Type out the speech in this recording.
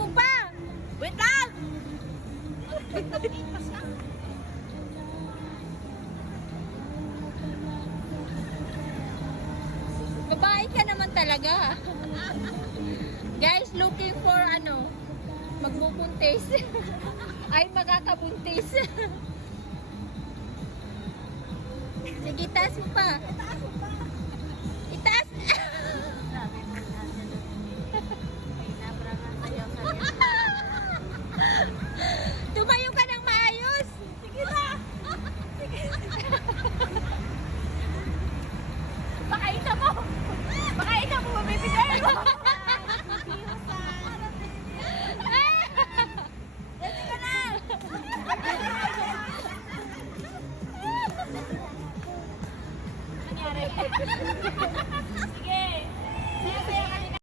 mo pa! Wait lang! Babae ka naman talaga. Guys, looking for ano, magbubuntis. Ay, magkakabuntis. Sige, taas mo pa. Itaas. Tumayo ka ng maayos. Sige na. Sige. Pakaita mo. Pakaita mo, mabibigay mo. Sige na. Nangyari. Sige. Sige.